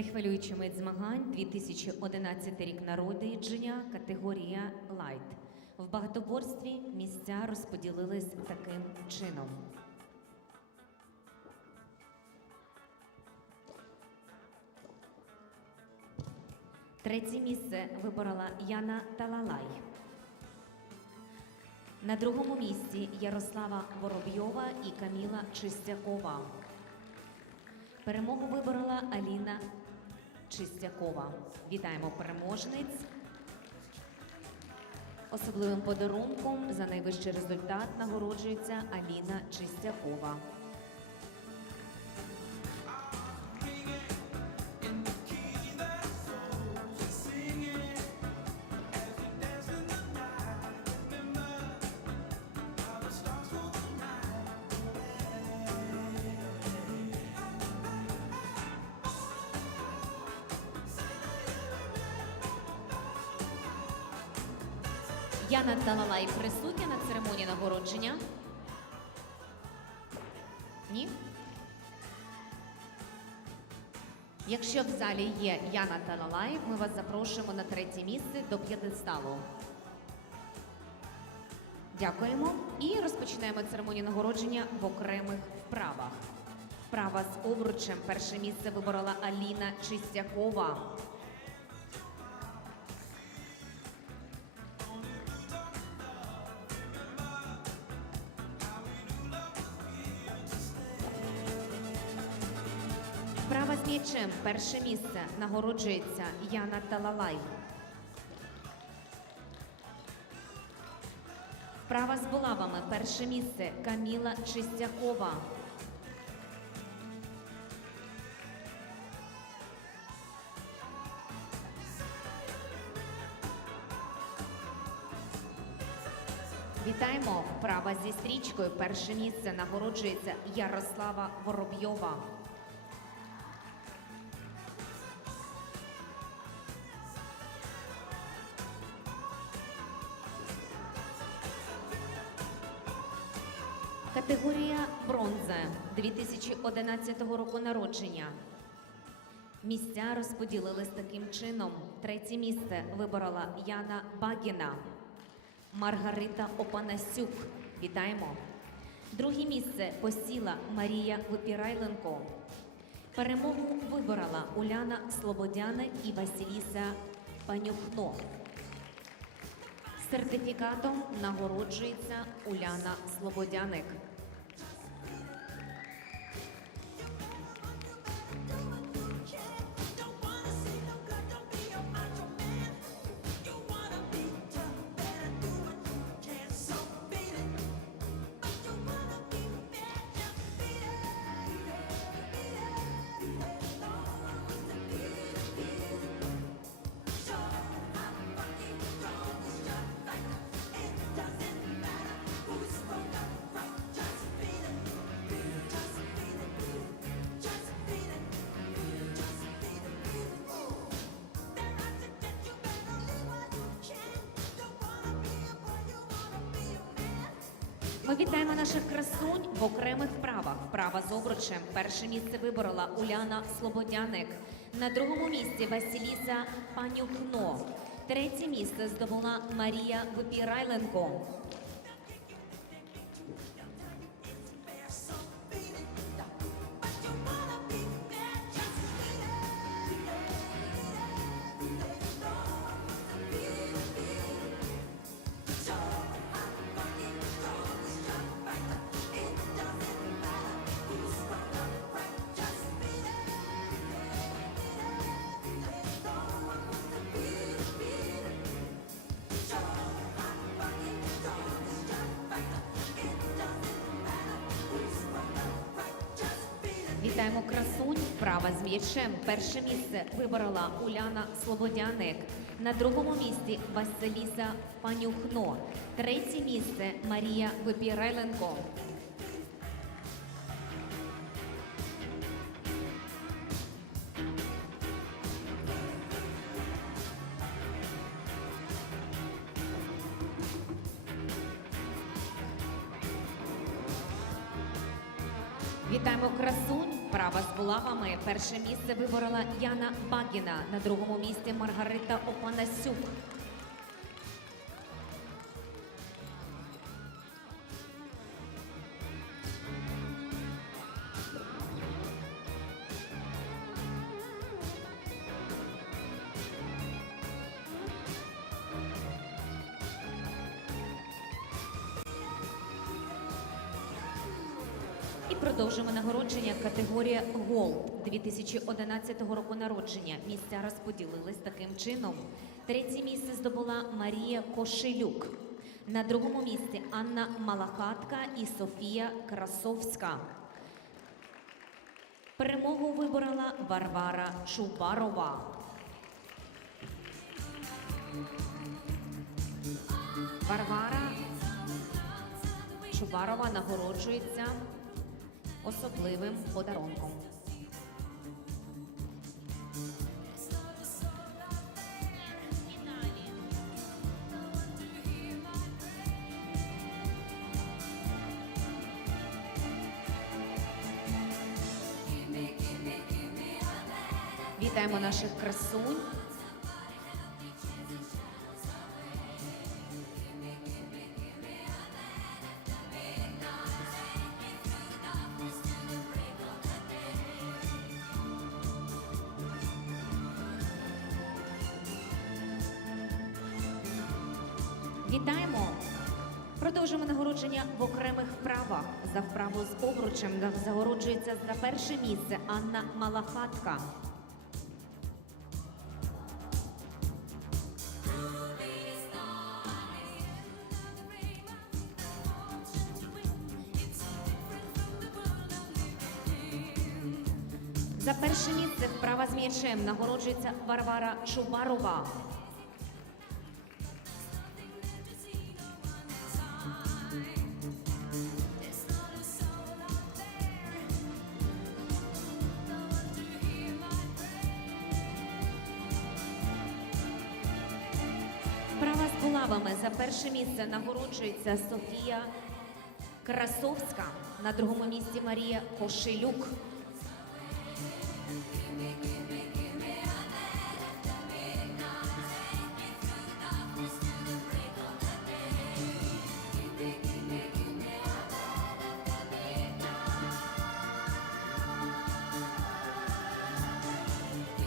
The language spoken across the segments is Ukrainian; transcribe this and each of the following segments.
Найхвилюючий мить змагань 2011 рік народження, категорія Лайт. В багатоборстві місця розподілились таким чином. Третє місце виборола Яна Талалай. На другому місці Ярослава Воробйова і Каміла Чистякова. Перемогу виборола Аліна Чистякова. Вітаємо переможниць. Особливим подарунком за найвищий результат нагороджується Аліна Чистякова. Яна Талалай присутня на церемонії нагородження. Ні? Якщо в залі є Яна Талалай, ми вас запрошуємо на третє місце до п'єдесталу. Дякуємо і розпочинаємо церемонію нагородження в окремих вправах. Вправа з обручем перше місце виборола Аліна Чистякова. З м'ячем перше місце нагороджується Яна Талалай. Вправа з булавами перше місце Каміла Чистякова. Вітаємо! Вправа зі стрічкою. Перше місце нагороджується Ярослава Воробйова. 2011 року народження. Місця розподілились таким чином. Третє місце виборола Яна Багіна, Маргарита Опанасюк. Вітаємо. Друге місце посіла Марія Випірайленко. Перемогу виборола Уляна Слободяник і Василіса Панюхно. Сертифікатом нагороджується Уляна Слободяник. Ми вітаємо наших красунь в окремих вправах. Вправа з обручем. Перше місце виборола Уляна Слободяник. На другому місці Василіса Панюхно. Третє місце здобула Марія Випірайленко. Вправа з м'ячем. Перше місце виборола Уляна Слободяник. На другому місці Василіса Панюхно. Третє місце Марія Випірайленко. Перше місце виборола Яна Багіна. На другому місці Маргарита Опанасюк. 2011 року народження. Місця розподілились таким чином. Третє місце здобула Марія Кошелюк. На другому місці Анна Малахатка і Софія Красовська. Перемогу виборола Варвара Чубарова. Варвара Чубарова нагороджується особливим подарунком. Вітаємо наших красунь. Вітаємо! Продовжуємо нагородження в окремих вправах. За вправу з обручем загороджується за перше місце Анна Малахатка. За перше місце вправа з м'ячем нагороджується Варвара Чубарова. Права з булавами за перше місце нагороджується Софія Красовська. На другому місці Марія Кошелюк.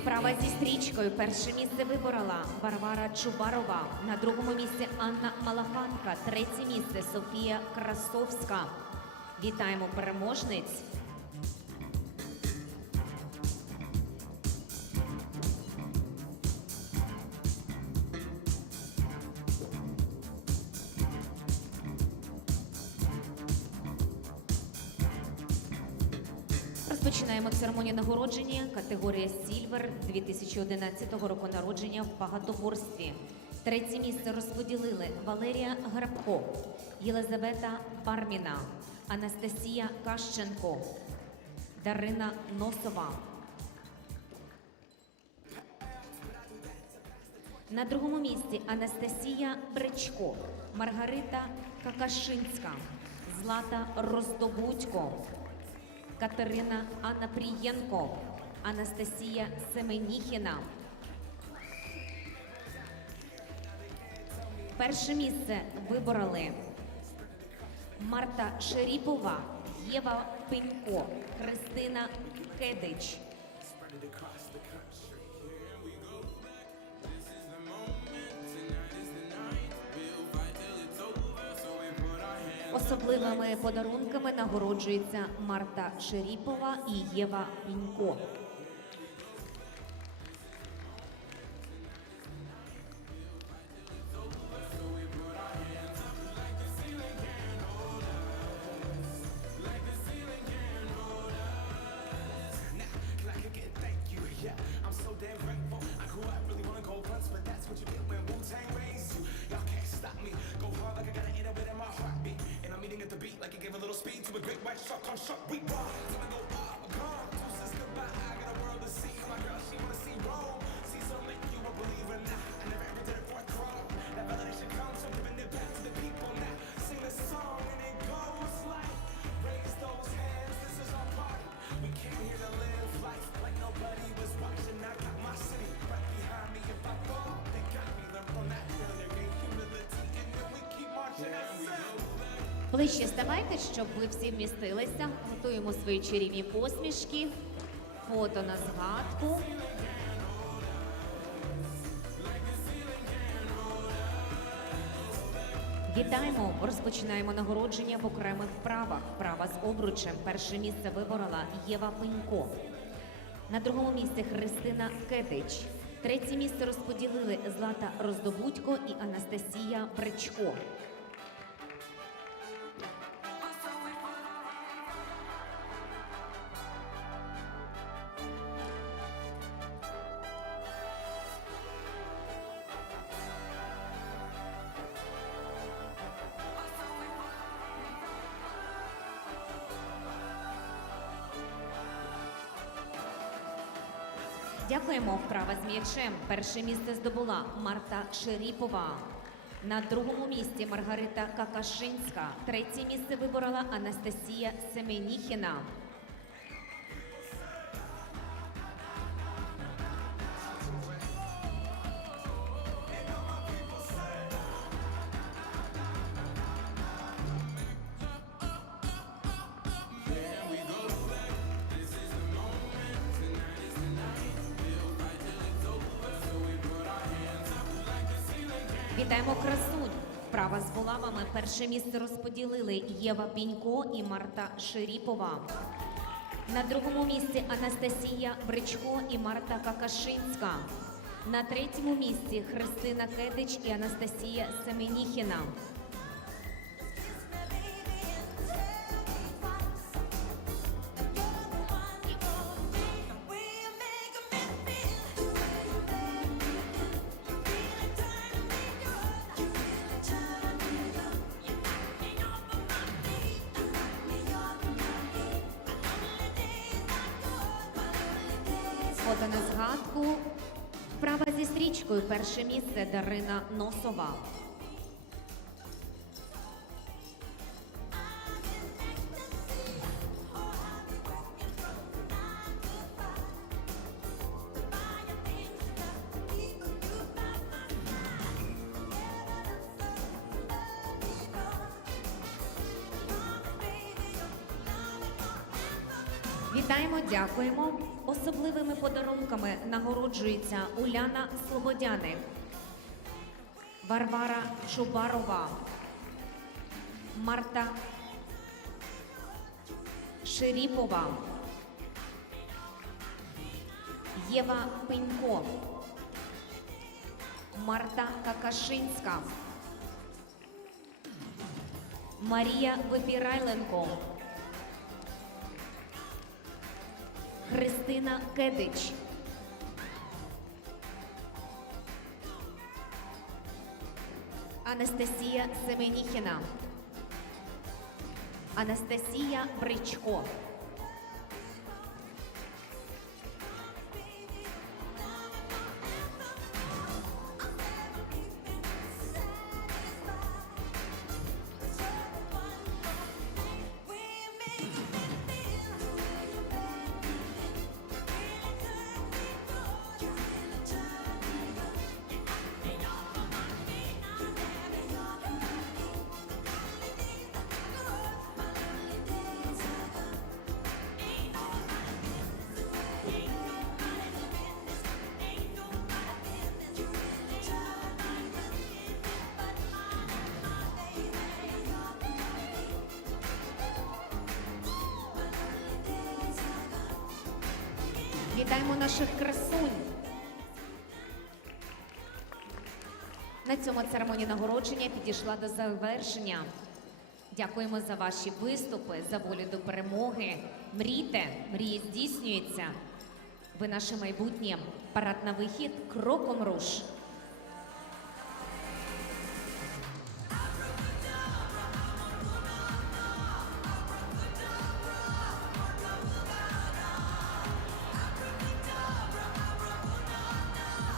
Права зі стрічкою перше місце виборола Варвара Чубарова. На другому місці Анна Малаханка. Третє місце Софія Красовська. Вітаємо переможниць. Розпочинаємо церемонію нагородження категорія Сільвер 2011 року народження в багатоборстві. Третє місце розподілили Валерія Грабко, Єлизавета Парміна, Анастасія Кащенко, Дарина Носова. На другому місці Анастасія Бречко, Маргарита Какашинська, Злата Роздобудько, Катерина Анапрієнко, Анастасія Семеніхіна. Перше місце вибороли Марта Шеріпова, Єва Пенько, Христина Кедич. Особливими подарунками нагороджується Марта Шеріпова і Єва Пінько. like suck on suck, we rock. Ближче ставайте, щоб ви всі вмістилися. Готуємо свої чарівні посмішки. Фото на згадку. Вітаємо! Розпочинаємо нагородження в окремих вправах. Вправа з обручем. Перше місце виборола Єва Пенько. На другому місці Христина Кедич. Третє місце розподілили Злата Роздобудько і Анастасія Бречко. Дякуємо. Вправа з м'ячем. Перше місце здобула Марта Шеріпова. На другому місці Маргарита Какашинська. Третє місце виборола Анастасія Семеніхіна. Вітаємо красунь. Права з булавами. Перше місце розподілили Єва Пінько і Марта Шеріпова. На другому місці Анастасія Бричко і Марта Какашинська. На третьому місці Христина Кедич і Анастасія Семеніхіна. Зі. Перше місце Дарина Носова. Вітаємо, дякуємо. Особливими подарунками нагороджується Уляна Слободяник, Варвара Чубарова, Марта Шеріпова, Єва Пенько, Марта Какашинська, Марія Випірайленко. Христина Кедич. Анастасія Семеніхіна. Анастасія Бричко. Вітаємо наших красунь. На цьому церемонія нагородження підійшла до завершення. Дякуємо за ваші виступи, за волю до перемоги. Мрійте, мрії здійснюються. Ви наше майбутнє. Парад на вихід кроком руш.